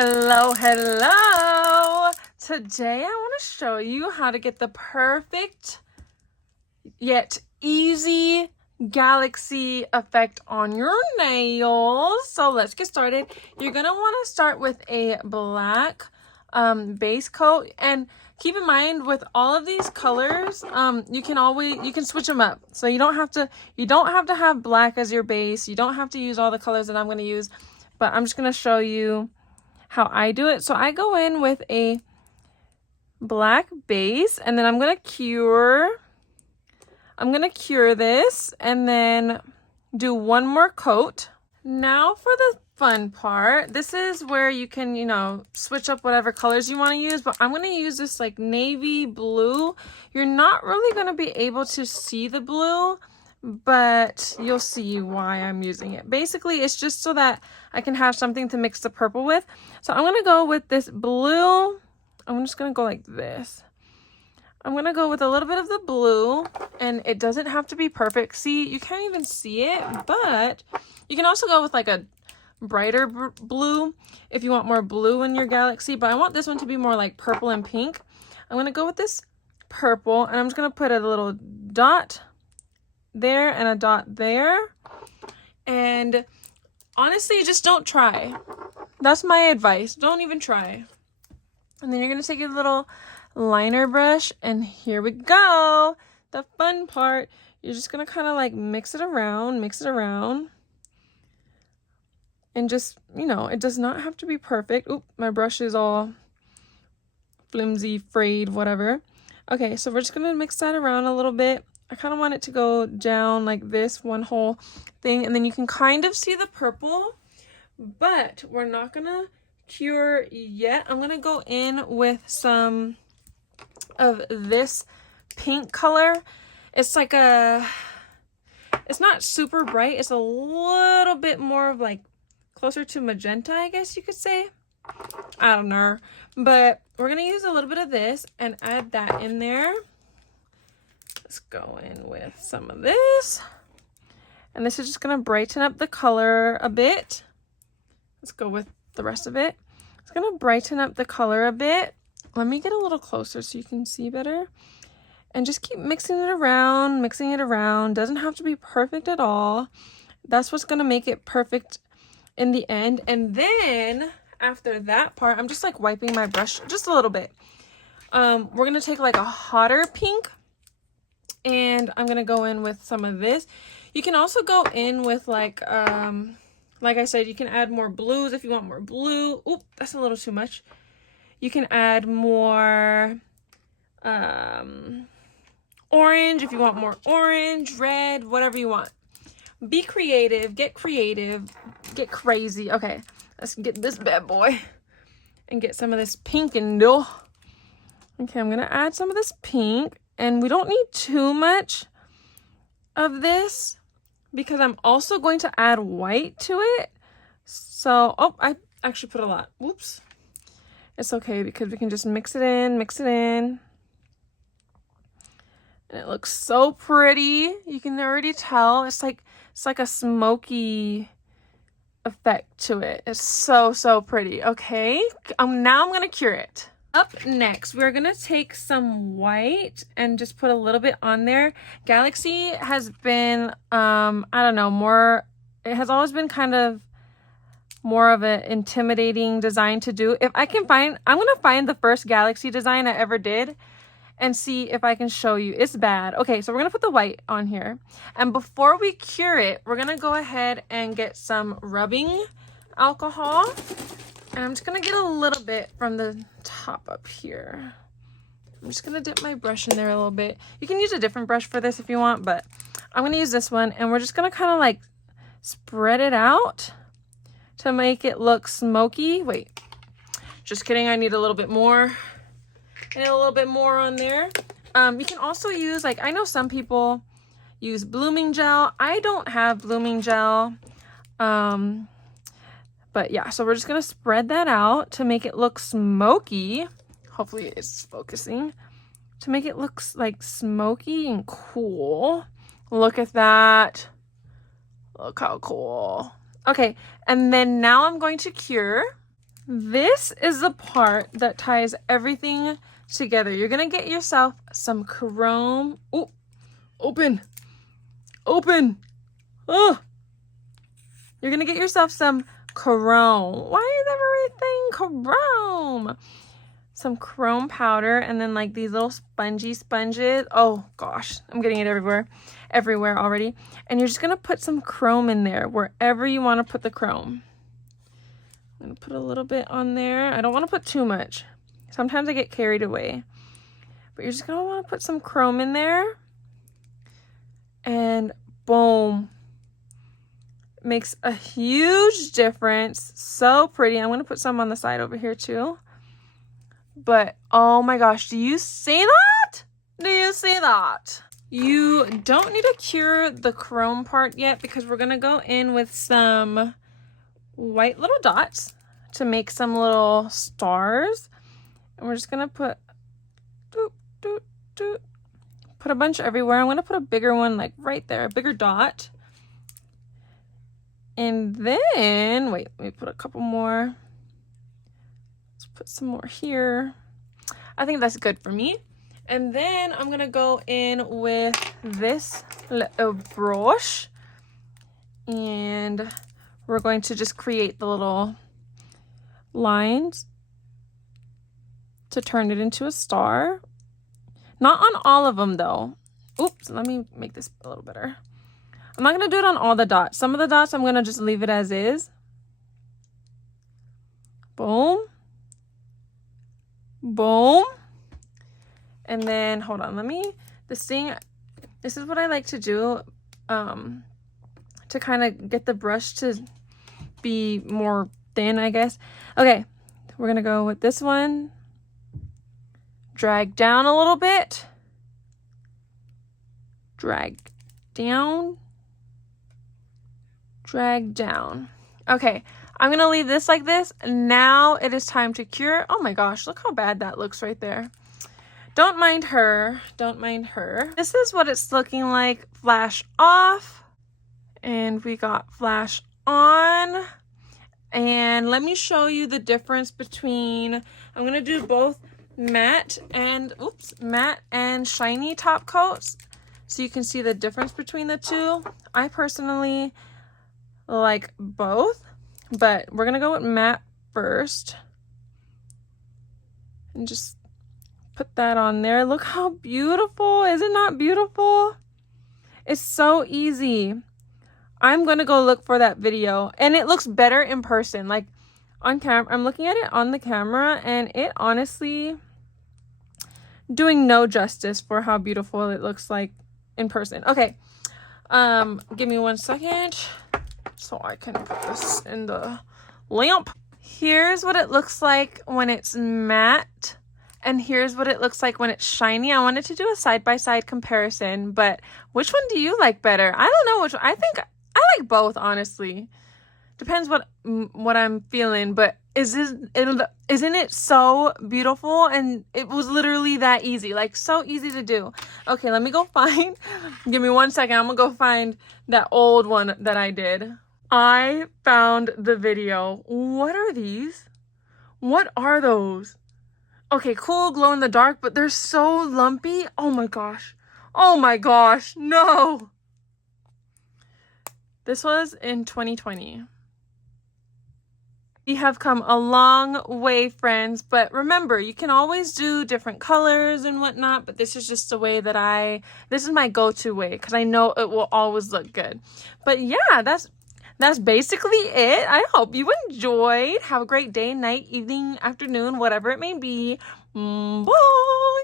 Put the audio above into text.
Hello, hello. Today I want to show you how to get the perfect yet easy galaxy effect on your nails. So let's get started. You're going to want to start with a black base coat, and keep in mind with all of these colors, you can switch them up. So you don't have to have black as your base. You don't have to use all the colors that I'm going to use, but I'm just going to show you how I do it. So I go in with a black base, and then I'm going to cure this and then do one more coat. Now for the fun part, this is where you can, switch up whatever colors you want to use, but I'm going to use this like navy blue. You're not really going to be able to see the blue, but you'll see why I'm using it. Basically, it's just so that I can have something to mix the purple with. So I'm going to go with this blue. I'm just going to go like this. I'm going to go with a little bit of the blue, and it doesn't have to be perfect. See, you can't even see it, but you can also go with like a brighter blue if you want more blue in your galaxy, but I want this one to be more like purple and pink. I'm going to go with this purple, and I'm just going to put a little dot there and a dot there. And honestly, just don't try. That's my advice. Don't even try. And then you're going to take a little liner brush, and here we go. The fun part. You're just going to kind of like mix it around. And just, it does not have to be perfect. Oop, my brush is all flimsy, frayed, whatever. Okay, so we're just going to mix that around a little bit. I kind of want it to go down like this, one whole thing. And then you can kind of see the purple, but we're not going to cure yet. I'm going to go in with some of this pink color. It's like it's not super bright. It's a little bit more of like closer to magenta, I guess you could say. I don't know. But we're going to use a little bit of this and add that in there. Let's go in with some of this. And this is just going to brighten up the color a bit. Let's go with the rest of it. It's going to brighten up the color a bit. Let me get a little closer so you can see better. And just keep mixing it around. Doesn't have to be perfect at all. That's what's going to make it perfect in the end. And then after that part, I'm just like wiping my brush just a little bit. We're going to take like a hotter pink, and I'm going to go in with some of this. You can also go in with like I said, you can add more blues if you want more blue. Oop, that's a little too much. You can add more orange if you want more orange, red, whatever you want. Be creative, get crazy. Okay, let's get this bad boy and get some of this pink and do. Okay, I'm going to add some of this pink, and we don't need too much of this, because I'm also going to add white to it. So, I actually put a lot. Whoops. It's okay, because we can just mix it in. And it looks so pretty. You can already tell. It's like a smoky effect to it. It's so pretty. Okay. Now I'm going to cure it. Up next, we're going to take some white and just put a little bit on there. Galaxy has been, I don't know, it has always been kind of more of an intimidating design to do. I'm going to find the first Galaxy design I ever did and see if I can show you. It's bad. Okay, so we're going to put the white on here. And before we cure it, we're going to go ahead and get some rubbing alcohol. And I'm just going to get a little bit from the top up here. I'm just going to dip my brush in there a little bit. You can use a different brush for this if you want, but I'm going to use this one. And we're just going to kind of like spread it out to make it look smoky. Wait, just kidding. I need a little bit more. I need a little bit more on there. You can also use, like, I know some people use blooming gel. I don't have blooming gel. But yeah, so we're just going to spread that out to make it look smoky. Hopefully it's focusing. To make it look like smoky and cool. Look at that. Look how cool. Okay, and then now I'm going to cure. This is the part that ties everything together. You're gonna get yourself some chrome. Oh, open. Oh, you're gonna get yourself some chrome. Why is everything chrome? Some chrome powder, and then like these little spongy sponges. Oh gosh, I'm getting it everywhere already. And you're just gonna put some chrome in there wherever you want to put the chrome. I'm gonna put a little bit on there. I don't want to put too much. Sometimes I get carried away. But you're just gonna want to put some chrome in there. And boom. Makes a huge difference. So pretty. I'm gonna put some on the side over here too. But oh my gosh, do you see that? Do you see that? You don't need to cure the chrome part yet because we're gonna go in with some white little dots to make some little stars. And we're just gonna put put a bunch everywhere. I'm gonna put a bigger one like right there, a bigger dot. And then wait, let me put a couple more. Let's put some more here. I think that's good for me. And then I'm gonna go in with this little brush, and we're going to just create the little lines to turn it into a star. Not on all of them though. Oops, let me make this a little better. I'm not gonna do it on all the dots. Some of the dots I'm gonna just leave it as is. Boom. Boom. And then hold on, this is what I like to do to kind of get the brush to be more thin, I guess. Okay, we're gonna go with this one. Drag down a little bit. Drag down. Drag down. Okay, I'm gonna leave this like this. Now it is time to cure. Oh my gosh, look how bad that looks right there. Don't mind her. Don't mind her. This is what it's looking like. Flash off. And we got flash on. And let me show you the difference between, I'm gonna do both matte and shiny top coats so you can see the difference between the two. I personally like both, but we're gonna go with matte first and just put that on there. Look how beautiful. Is it not beautiful? It's so easy. I'm gonna go look for that video, and it looks better in person. Like on camera, I'm looking at it on the camera, and it honestly doing no justice for how beautiful it looks like in person. Okay, give me 1 second so I can put this in the lamp. Here's what it looks like when it's matte, and here's what it looks like when it's shiny. I wanted to do a side-by-side comparison, but which one do you like better? I don't know which one. I think I like both, honestly. Depends what I'm feeling, but isn't it so beautiful? And it was literally that easy, like so easy to do. Okay, let me go find, give me 1 second. I'm gonna go find that old one that I did. I found the video. What are these? What are those? Okay, cool, glow in the dark, but they're so lumpy. Oh my gosh. Oh my gosh, no. This was in 2020. We have come a long way, friends, but remember, you can always do different colors and whatnot, but this is just the way that this is my go-to way, because I know it will always look good. But yeah, that's basically it. I hope you enjoyed. Have a great day, night, evening, afternoon, whatever it may be. Bye!